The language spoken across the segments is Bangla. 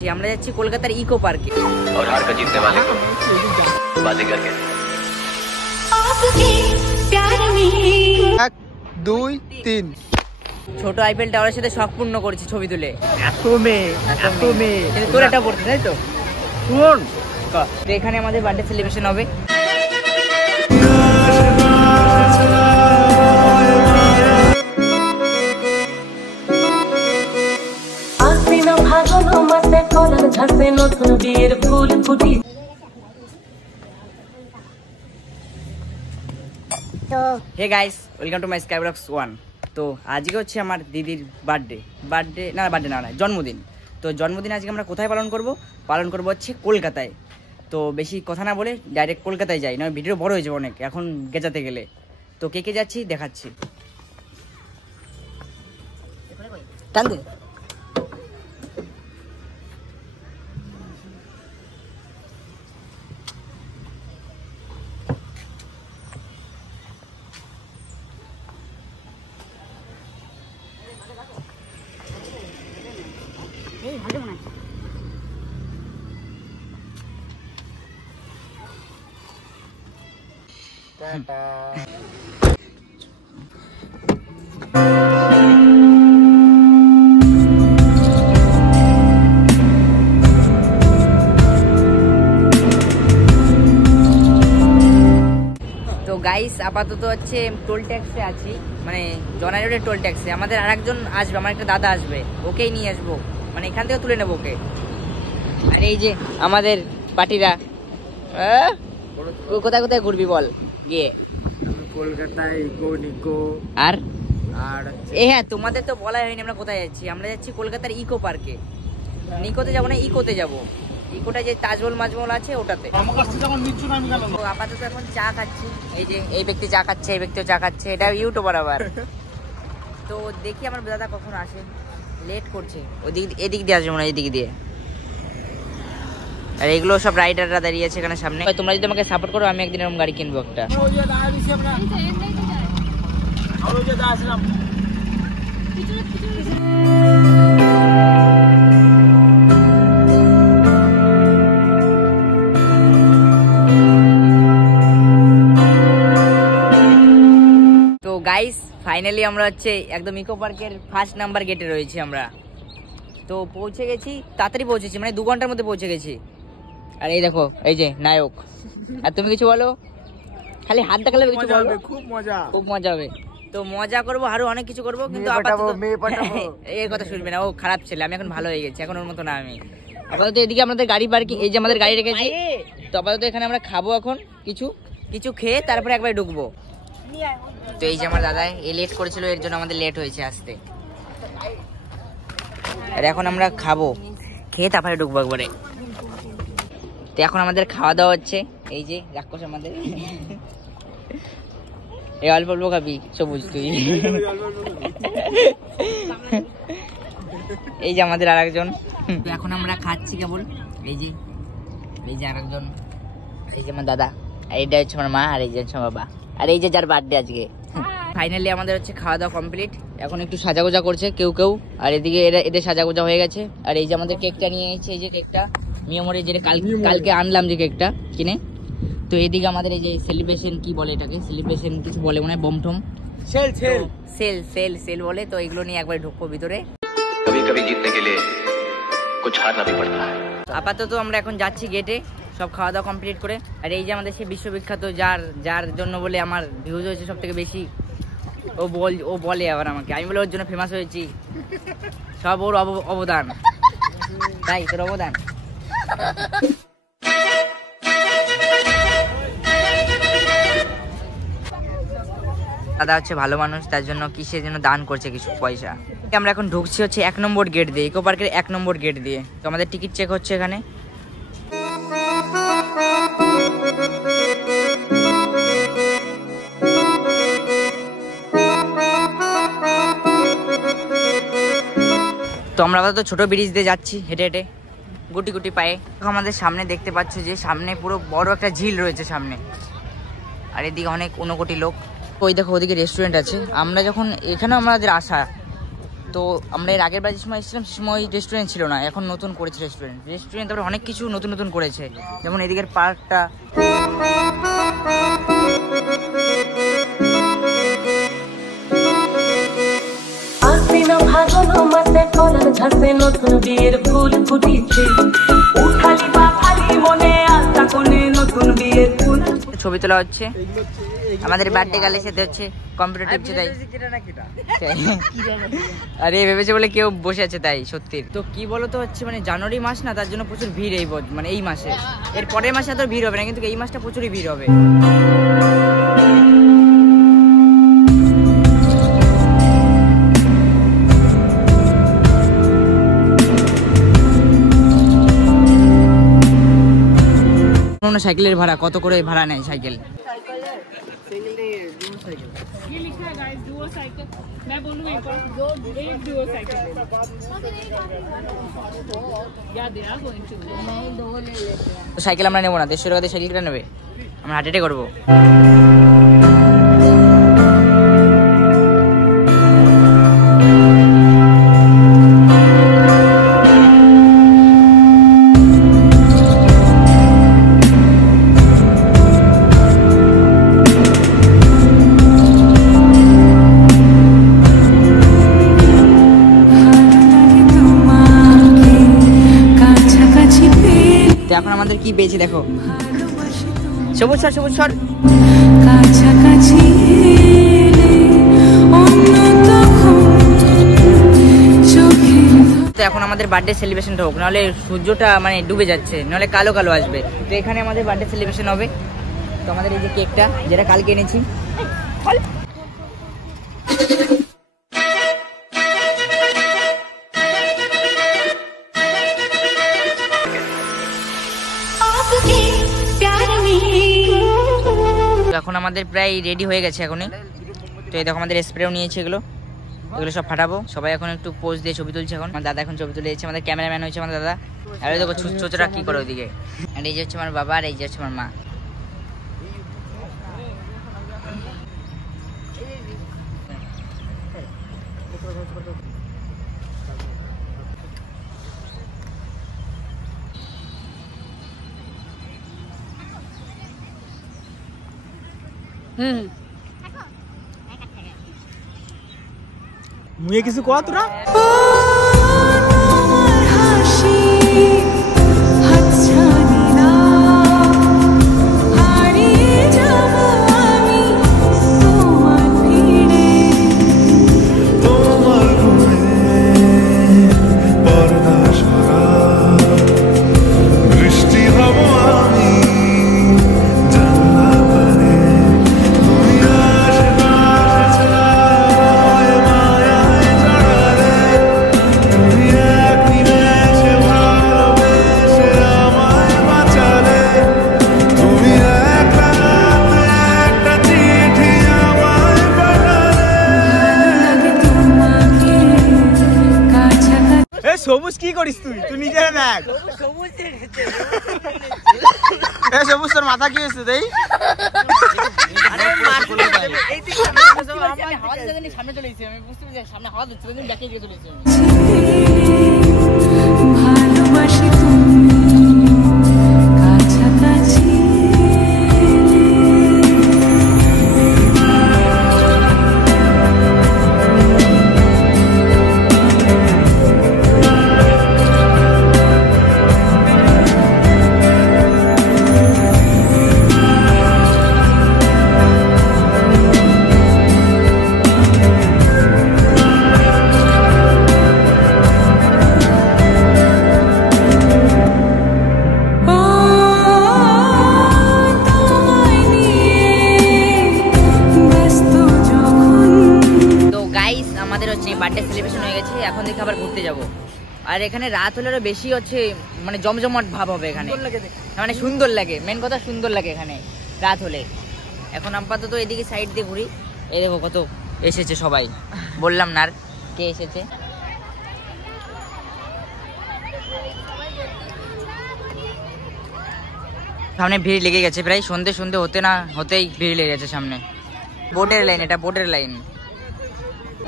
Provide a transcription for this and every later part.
আমরা যাচ্ছি কলকাতার ইকো পার্কে। ছোট আইফেল টাওয়ারের সাথে শখ পূর্ণ করেছি ছবি তুলে। এত মেয়ে তোর এটা পড়ছে তাই তো? তো এখানে আমাদের বার্থডে সেলিব্রেশন হবে। Hey guys, welcome to my skyblogs 1। তো আজকে হচ্ছে আমার দিদির জন্মদিন। তো জন্মদিন আজকে আমরা কোথায় পালন করব হচ্ছে কলকাতায়। তো বেশি কথা না বলে ডাইরেক্ট কলকাতায় যাই, নয় ভিডিও বড় হয়ে যাবে অনেক এখন গেজাতে গেলে। তো কে কে যাচ্ছি দেখাচ্ছি। তো গাইস আপাতত হচ্ছে টোল ট্যাক্সে আছি, মানে জনাই রোডের টোল ট্যাক্সে। আমাদের আরেকজন আসবে, আমার একটা দাদা আসবে, ওকেই নিয়ে আসবো, মানে এখান থেকে তুলে নেবো ওকে। আর এই যে আমাদের পার্টিরা, কোথায় কোথায় ঘুরবি বল গিয়ে? কলকাতায় ইকো নিকো। আর হ্যাঁ, তোমাদের তো বলাই হয়নি আমরা কোথায় যাচ্ছি। আমরা যাচ্ছি কলকাতার ইকো পার্কে। নিকোতে যাবো না, ইকোতে যাবো। ইকোটা যে তাজমহল মাজমহল আছে ওটাতে। আপাতত এখন চা খাচ্ছি, এই যে এই ব্যক্তি চা খাচ্ছে, এই ব্যক্তিও চা খাচ্ছে, এটা ইউটিউবার আবার। তো দেখি আমার দাদা কখন আসে, লেট করছে। এদিক দিয়ে আসবে মনে হয়, এদিক দিয়ে। আর এগুলো সব রাইডাররা দাঁড়িয়ে আছে এখানে সামনে। তোমরা যদি আমাকে সাপোর্ট করো, আমি একদিন এরকম গাড়ি কিনবো একটা। তো গাইস ফাইনালি আমরা হচ্ছে একদম ইকো পার্কের ফার্স্ট নাম্বার গেটে রয়েছি আমরা। তো পৌঁছে গেছি, তাড়াতাড়ি পৌঁছেছি, মানে 2 ঘন্টার মধ্যে পৌঁছে গেছি। আর এই দেখো, এই যে নায়ক। আর তুমি কিছু বলো, খালি হাত দেখালে কিছু বলো। খুব মজা হবে। তো মজা করবো, আরো অনেক কিছু করবো, কিন্তু এই কথা শুনবে না, ও খারাপ ছেলে। আমি এখন ভালো হয়ে গেছি, এখন ওর মতো না আমি। আপাতত এদিকে আমাদের গাড়ি পার্কিং, এই যে আমাদের গাড়ি রেখেছি। তো আপাতত এখানে আমরা খাবো এখন কিছু খেয়ে তারপরে একবার ঢুকবো। তো এই যে আমার দাদা এ লেট করেছিল, এর জন্য আমাদের লেট হয়েছে আসতে। আর এখন আমরা খাবো, খেয়ে তারপরে ঢুকবো একবারে। তো এখন আমাদের খাওয়া দাওয়া হচ্ছে, এই যে রাক্ষস আমাদের। এই অল্প অল্প খাবি, সবুজ তুই। এই যে আমাদের আর একজন। এখন আমরা খাচ্ছি কেবল, এই যে আর একজন, এই যে আমার দাদা, আর এইটা হচ্ছে আমার মা, আর এই যে হচ্ছে আমার বাবা, আর এই যে যার বার্থডে আজকে। ফাইনালি আমাদের হচ্ছে খাওয়া দাওয়া কমপ্লিট। এখন একটু সাজাগোজা করছে কেউ, আর এদিকে এদের সাজাগোজা হয়ে গেছে। আর এই যে আমাদের কেকটা নিয়ে এসেছে, এই যে কেকটা মিয়ামরে, যেটা কালকে আনলাম যে কেকটা কিনে। তো এদিকে আমাদের এই যে সেলিব্রেশন, কি বলে এটাকে, সেলিব্রেশন কিছু বলে মনে হয়, বমঠম সেল বলে। তো এগুলো নিয়ে একবার ঢুকবো ভিতরে। আপাতত আমরা এখন যাচ্ছি গেটে, সব খাওয়া দাওয়া কমপ্লিট করে। আর এই যে আমাদের সে বিশ্ববিখ্যাত, যার জন্য বলে আমার ভিউজ হয়েছে সব থেকে বেশি, ও বলে আবার আমাকে, আমি বলে ওর জন্য ফেমাস হয়েছি, সব ওর অবদান। তাই তোর অবদান। দাদা হচ্ছে ভালো মানুষ, তার জন্য কিসের জন্য দান করছে কিছু পয়সা। আমরা এখন ঢুকছি হচ্ছে 1 নম্বর গেট দিয়ে, ইকো পার্কের 1 নম্বর গেট দিয়ে। তো আমাদের টিকিট চেক হচ্ছে এখানে। তো আমরা তো ছোট ব্রিজ দিয়ে যাচ্ছি হেঁটে হেঁটে, গুটি পায়ে। আমাদের সামনে দেখতে পাচ্ছ যে সামনে পুরো বড় একটা ঝিল রয়েছে সামনে, আর এদিকে অনেক 29 কোটি লোক। ওই দেখো ওদিকে রেস্টুরেন্ট আছে। আমরা যখন এখানে আমাদের আসা, তো আমরা এর আগের বার যে সময় এসেছিলাম সে সময় রেস্টুরেন্ট ছিল না, এখন নতুন করেছে রেস্টুরেন্ট তারপরে অনেক কিছু নতুন নতুন করেছে, যেমন এদিকের পার্কটা। নতুন বিয়ের ফুল ফুটিছে, নতুন বিয়ের ফুল। ছবি তোলা হচ্ছে, আমাদের বার্থডে গালে সাথে হচ্ছে কম্পিউটার টিপছে তাই। আরে ভেবেছে বলে কেউ বসে আছে তাই সত্যি। তো কি বলতো হচ্ছে মানে জানুয়ারি মাস না, তার জন্য প্রচুর ভিড় এই মানে এই মাসে। এর পরের মাসে এত ভিড় হবে না, কিন্তু এই মাসটা প্রচুরই ভিড় হবে। সাইকেলের ভাড়া কত করে ভাড়া নেয় সাইকেল? সাইকেল আমরা নেবো না, 150 টাকা দিয়ে সাইকেল কিনে নেবে, আমরা হাটেটে করবো। এখন আমাদের কি পেয়েছে দেখো, সবুজ সর সবুজ সর। তো এখন আমাদের বার্থডে সেলিব্রেশনটা হোক, নাহলে সূর্যটা মানে ডুবে যাচ্ছে, নাহলে কালো কালো আসবে। তো এখানে আমাদের বার্থডে সেলিব্রেশন হবে। তো আমাদের এই যে কেকটা যেটা কালকে এনেছি, এখন আমাদের প্রায় রেডি হয়ে গেছে এখনই। তো এই দেখো আমাদের স্প্রেও নিয়েছে, এগুলো সব ফাটাবো। সবাই এখন একটু পোজ দিয়ে ছবি তুলছে। এখন আমার দাদা এখন ছবি তুলে দিচ্ছে, আমাদের ক্যামেরাম্যান হয়েছে আমার দাদা। আর দেখো ছোচরা কি করে ওইদিকে। আর এই যে হচ্ছে আমার বাবা, আর এই যে হচ্ছে আমার মা। মুয়ে কিছু কয়া তোরা সবুজ কি করিস তুই? তুই নিজে দেখ। সবুজ তোর মাথা কি হয়েছে? তাই সামনে চলে এসেছি আমি, বুঝতে পেরেছি সামনে হাওয়া দিচ্ছে, ব্যাকে গিয়ে চলে এসেছি। বার্থডে সেলিব্রেশন হয়ে গেছে, এখন দেখে আবার ঘুরতে যাব। আর এখানে রাত হলে আরো বেশি হচ্ছে মানে জমজমাট ভাব হবে এখানে, মানে সুন্দর লাগে, মেন কথা সুন্দর লাগে এখানে রাত হলে। এখন আপাতত এদিকে সাইড দিয়ে ঘুরি। এই দেখো কত এসেছে সবাই, বললাম না আর কে এসেছে। সামনে ভিড় লেগে গেছে, প্রায় সন্ধে সন্ধে হতে না হতেই ভিড় লেগে গেছে সামনে। বোটের লাইন, এটা বোটের লাইন।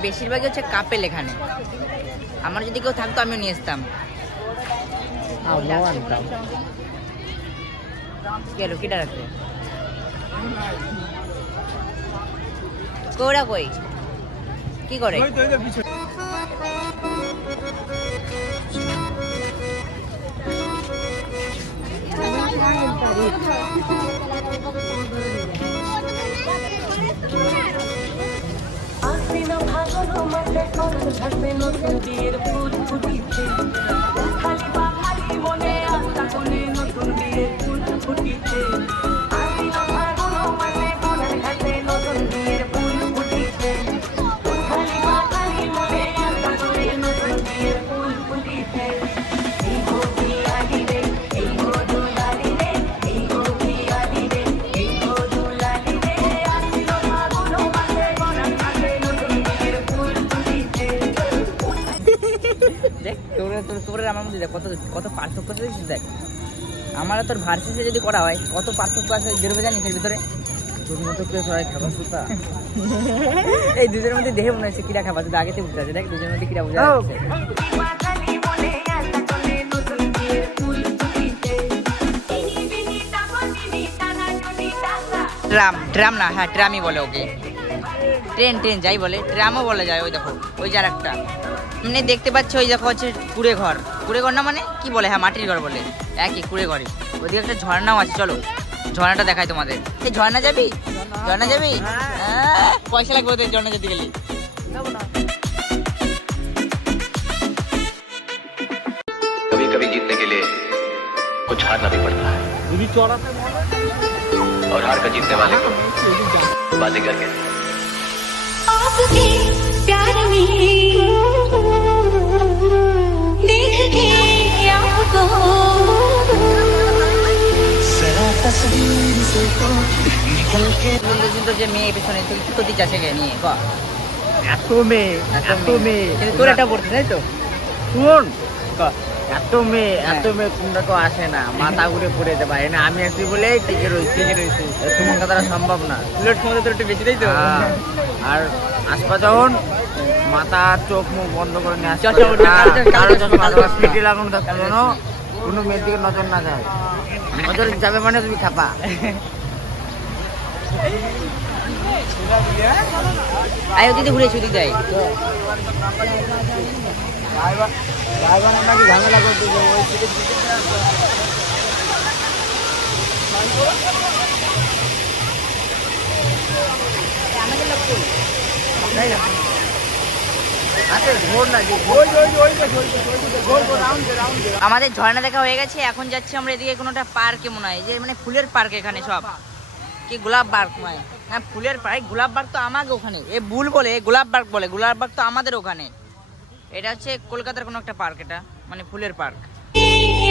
বেশিরভাগই হচ্ছে কাপেল এখানে। আমার যদি কেউ থাকতো আমিও নিয়ে আসতাম। কেলো কিটা রাখবে কোরা কই কি করে? আশ্বিন ফাগুন মাসে করুণ ঝাঁসে নতুন বিয়ের ফুল ফুটিছে। খালি বাঙালি মনে আস্থা কোণে নতুন বিয়ের ফুল ফুটিছে। আশ্বিন ফাগুন মাসে করুণ ঝাঁসে নতুন বিয়ের ফুল ফুটিছে। খালি বাঙালি মনে আস্থা কোণে নতুন বিয়ের ফুল ফুটিছে। এই গো বিয়ালি রে, এই গো দুলালি রে, এই গো বিয়ালি রে, এই গো দুলালি রে। আশ্বিন ফাগুন মাসে করুণ ঝাঁসে নতুন বিয়ের ফুল ফুটিছে। দেখ তোর আমার মধ্যে দেখ কত কত পার্থক্য আছে দেখ। আমার তোর ভার্সিসে যদি করা হয় কত পার্থক্য আছে বেরোবে জানিস এর ভিতরে? তোর মতো কেউ সবাই খাবার সুতা এই দুজনের মধ্যে দেখে মনে হচ্ছে কিরা খাবার, শুধু আগেতে বুঝতে আছে। দেখ দুজনের মধ্যে কিরা বোঝা যাচ্ছে। বাঙালি মনে আস্থা কোণে নতুন বিয়ের ফুল ফুটিছে। ইনি বিনি তাকো নিনি টানা টুনি টাকা। ট্রাম না, হ্যাঁ ট্রামই বলে ওকে। ট্রেন যাই বলে, ট্রামও বলা যায়। ওই দেখো ওই যার একটা মানে দেখতে পাচ্ছ, ওই দেখো হচ্ছে কুড়ে ঘর না মানে কি বলে, হ্যাঁ মাটির ঘর বলে, একই কুড়ে ঘরই। ওইদিকে একটা ঝর্ণাও আছে, চলো ঝর্ণাটা দেখাই তোমাদের। এই ঝর্ণা যাবি? পয়সা লাগবে ওদের ঝর্ণা যেতে গেলে। कभी कभी जीतने के लिए कुछ हारना भी पड़ता है और हार कर जीतने वाले को बाजीगर कहते हैं। आपके प्यार में देख के आपको जरा तस्वीर से तो निकल के সুন্দর যে মেয়ে পেছনে, তুই কি করতে চাচ্ছে নিয়ে ক? এত মেয়ে কিন্তু তোর এটা পড়তে তাই তো? শুন ক এত মেয়ে তোমরা তো আসে না, মাথা ঘুরে পড়ে যাবে। এনে আমি আসি বলে টিকে রয়েছি, তোমার কথাটা সম্ভব না। লোড ক্ষমতা তোর একটু বেশি তাই তো? হ্যাঁ, আর আসবা যখন মাথা চোখ মুখ বন্ধ করে নিয়ে আসবে। চশমা উঠবে, কারো চশমা পিঠে লাগানো থাকবে যেন কোনো মেয়ের দিকে নজর না যায়। নজর যাবে মানে তুমি খাপা। আয় ওদিকে ঘুরেছি, ওদিকে যাই। নাকি ঝামেলা করতে আমাদের ঝর্ণা দেখা হয়ে গেছে, এখন যাচ্ছি আমরা এদিকে কোনো একটা পার্কে মনে হয়, যে মানে ফুলের পার্ক এখানে সব কি গোলাপ পার্ক নয়, হ্যাঁ ফুলের পার্ক। গোলাপ পার্ক তো আমাকে ওখানে এ ভুল বলে গোলাপ পার্ক বলে, গোলাপ পার্ক তো আমাদের ওখানে। এটা হচ্ছে কলকাতার কোনো একটা পার্ক, এটা মানে ফুলের পার্ক।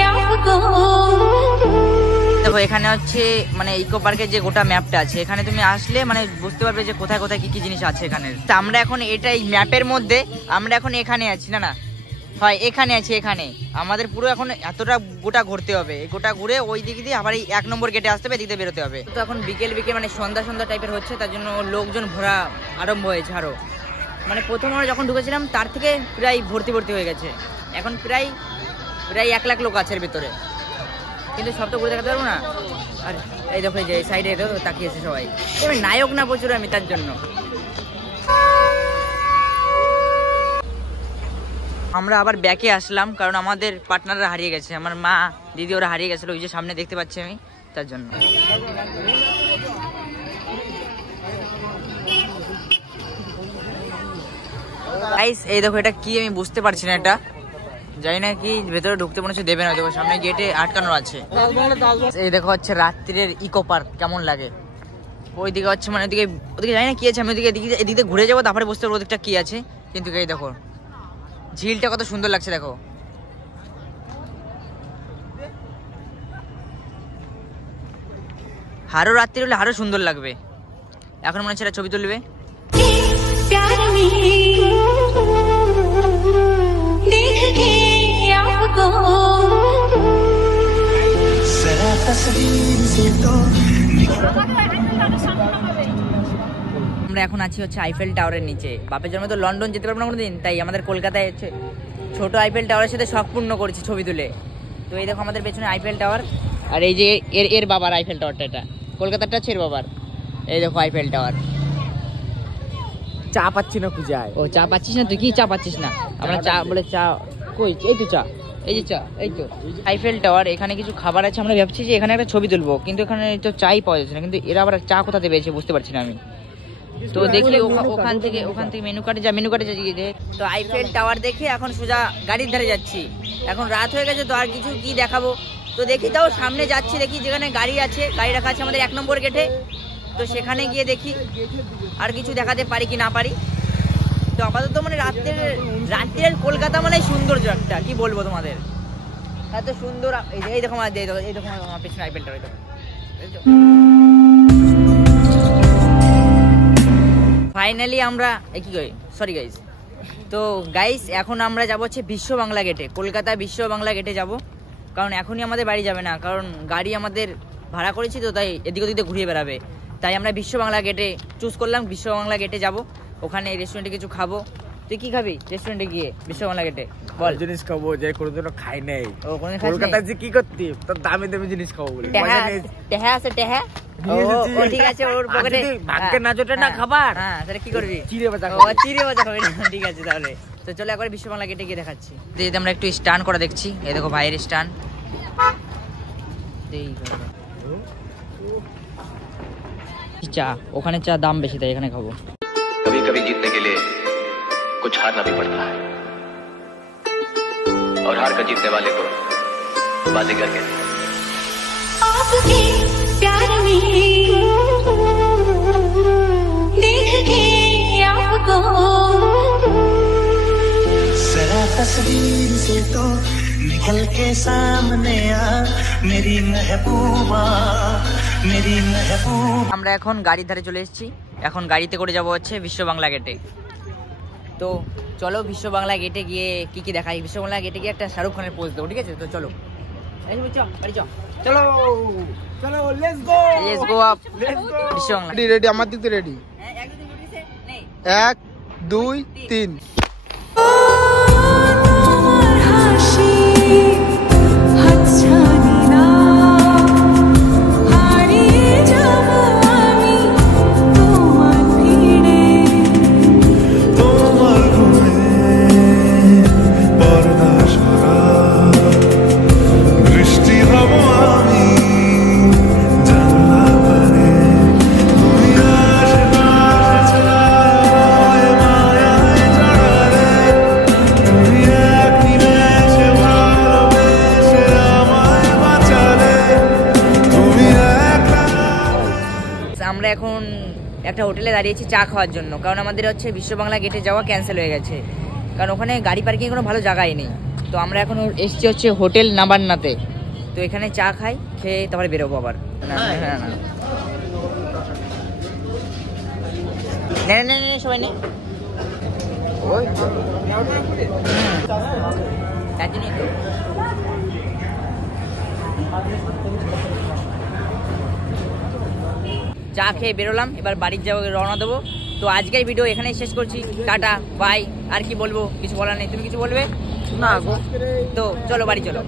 आपको দেখো এখানে হচ্ছে মানে ইকো পার্কের যে গোটা ম্যাপটা আছে, এখানে তুমি আসলে মানে বুঝতে পারবে যে কোথায় কোথায় কি কি জিনিস আছে এখানে। তা আমরা এখন এটা এই ম্যাপের মধ্যে আমরা এখন এখানে আছি, না হয় এখানে আছি। এখানে আমাদের পুরো এখন এতটা গোটা ঘুরতে হবে, এই গোটা ঘুরে ওই দিক দিয়ে আবার এই 1 নম্বর গেটে আসতে হবে, এদিক দিয়ে বেরোতে হবে। তো এখন বিকেল মানে সন্ধ্যা টাইপের হচ্ছে, তার জন্য লোকজন ঘোরা আরম্ভ হয়েছে আরো। মানে প্রথম আমরা যখন ঢুকেছিলাম তার থেকে প্রায় ভর্তি হয়ে গেছে। এখন প্রায় 1 লাখ লোক আছে এর ভিতরে, কিন্তু সব তো ঘুরে দেখাতে পারবো না। আর এই দেখো যে সাইডে তাকিয়েছে সবাই, আমি নায়ক না প্রচুর আমি তার জন্য। আমরা আবার ব্যাকে আসলাম কারণ আমাদের পার্টনাররা হারিয়ে গেছে, আমার মা দিদি ওরা হারিয়ে গেছিল, ওই যে সামনে দেখতে পাচ্ছি আমি, তার জন্য। গাইস এই দেখো এটা কি আমি বুঝতে পারছি না, এটা জানি না কি, ভেতরে ঢুকতে মনে হচ্ছে দেবে না। দেখো সামনে গেটে আটকানো আছে। এই দেখো হচ্ছে রাত্রির ইকো পার্ক কেমন লাগে। ওইদিকে হচ্ছে মানে ওদিকে জানি না কি আছে, আমি এদিকে ঘুরে যাবো তারপরে বুঝতে পারবো ওদিকটা কি আছে। কিন্তু এই দেখো ঝিলটা কত সুন্দর লাগছে, দেখো আরো রাত্রি হলে আরো সুন্দর লাগবে। এখন মনে হচ্ছে এটা ছবি তুলবে। प्यार में देख के आपको जरा तस्वीर से तो আমরা এখন আছি হচ্ছে আইফেল টাওয়ারের নিচে। বাপের জন্মে তো লন্ডন যেতে পারবো না কোনোদিন, তাই আমাদের কলকাতায় হচ্ছে ছোট আইফেল টাওয়ারের সাথে শখ পূর্ণ করেছি ছবি তুলে। তো এই দেখো আমাদের পেছনে আইফেল টাওয়ার, আর এই যে এর বাবার আইফেল টাওয়ারটা, এটা কলকাতারটা হচ্ছে এর বাবার। এই দেখো আইফেল টাওয়ার। চা পাচ্ছি না পূজায়। ও চা পাচ্ছিস না? তুই কি চা পাচ্ছিস না? আমরা চা বলে চা কই? এই তো চা, এই যে চা, এই তো আইফেল টাওয়ার। এখানে কিছু খাবার আছে, আমরা ভাবছি যে এখানে একটা ছবি তুলবো, কিন্তু এখানে তো চাই পাওয়া যাচ্ছে না। কিন্তু এরা আবার চা কোথাতে পেয়েছে বুঝতে পারছি না আমি। তো দেখি ওখান থেকে মেনু কার্ডে যা। তো আইফেল টাওয়ার দেখে এখন সোজা গাড়ির ধারে যাচ্ছি। এখন রাত হয়ে গেছে, তো আর কিছু কি দেখাবো। তো দেখি তাও সামনে যাচ্ছি, দেখি যেখানে গাড়ি আছে, গাড়ি রাখা আছে আমাদের 1 নম্বর গেটে। তো সেখানে গিয়ে দেখি আর কিছু দেখাতে পারি কি না পারি। তো আপাতত মানে রাত্রের কলকাতা মানে সৌন্দর্য একটা, কি বলবো তোমাদের, এত সুন্দর। এই দেখো আমার পেছনে আইফেল টাওয়ার। ফাইনালি আমরা কি কই, সরি গাইস। তো গাইস এখন আমরা যাবো হচ্ছে বিশ্ব বাংলা গেটে, কলকাতা বিশ্ব বাংলা গেটে যাব। কারণ এখনই আমাদের বাড়ি যাবে না, কারণ গাড়ি আমাদের ভাড়া করেছি, তো তাই এদিক ওদিক ঘুরিয়ে বেড়াবে। তাই আমরা বিশ্ব বাংলা গেটে চুজ করলাম, বিশ্ব বাংলা গেটে যাব। ওখানে রেস্টুরেন্টে কিছু খাবো। তুই কি খাবি রেস্টুরেন্টে গিয়ে বিশ্ব বাংলা গেটে? বল। জিনিস খাবো যে কোনোদিনও খাই নাই। ও কোনোদিন খাস নাই? কলকাতায় যে কি করতি, তোর দামি দামি জিনিস খাবো বলে। টেহা আছে, টেহা। ও ঠিক আছে, ওর পকেটে ভাগ্যে না জোটে না খাবার। হ্যাঁ, তাহলে কি করবি? চিড়ে ভাজা চিড়ে ভাজা খাবি না? ঠিক আছে তাহলে। তো চলো একবার বিশ্ব বাংলা গেটে গিয়ে দেখাচ্ছি। যদি আমরা একটু স্টান করা দেখছি, এই দেখো ভাইয়ের স্টান। চা, ওখানে চা দাম বেশি, তাই এখানে খাবো। कभी कभी जीतने के लिए कुछ हारना भी पड़ता है और हार कर जीतने वाले को बाजीगर कहते हैं। आपके प्यार में देख के आपको जरा तस्वीर से तो निकल के सामने आ मेरी महबूबा। আমরা এখন গাড়ির ধারে চলে এসেছি। এখন গাড়িতে করে যাব হচ্ছে বিশ্ব বাংলা গেটে। তো চলো বিশ্ব বাংলা গেটে গিয়ে কি কি দেখাই। বিশ্ব বাংলা গেটে গিয়ে একটা শাহরুখ খানের পোজ দেবো, ঠিক আছে? তো চলো চলো চলো, লেটস গো আপ বিশ্ব বাংলা। রেডি, আমার দিক তো রেডি। 1 2 3। আমরা এখন একটা হোটেলে দাঁড়িয়েছি চা খাওয়ার জন্য, কারণ আমাদের হচ্ছে বিশ্ব বাংলা গেটে যাওয়া ক্যান্সেল হয়ে গেছে, কারণ ওখানে গাড়ি পার্কিং কোনো ভালো জায়গায় নেই। তো আমরা এখন এসছি হচ্ছে হোটেল নাবান্নাতে। তো এখানে চা খাই, খেয়ে তারপরে বেরোবো আবার। না সবাই নেই, তার জন্যই তো। চা খেয়ে বেরোলাম, এবার বাড়ির যাবো, রওনা দেবো। তো আজকের ভিডিও এখানেই শেষ করছি। Tata bye. আর কি বলবো, কিছু বলার নেই। তুমি কিছু বলবে না? তো চলো বাড়ি চলো।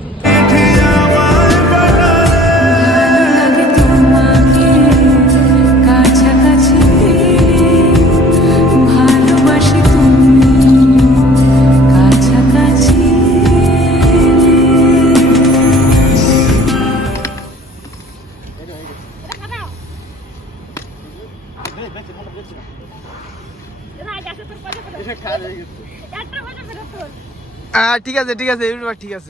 ঠিক আছে ঠিক আছে, ঠিক আছে।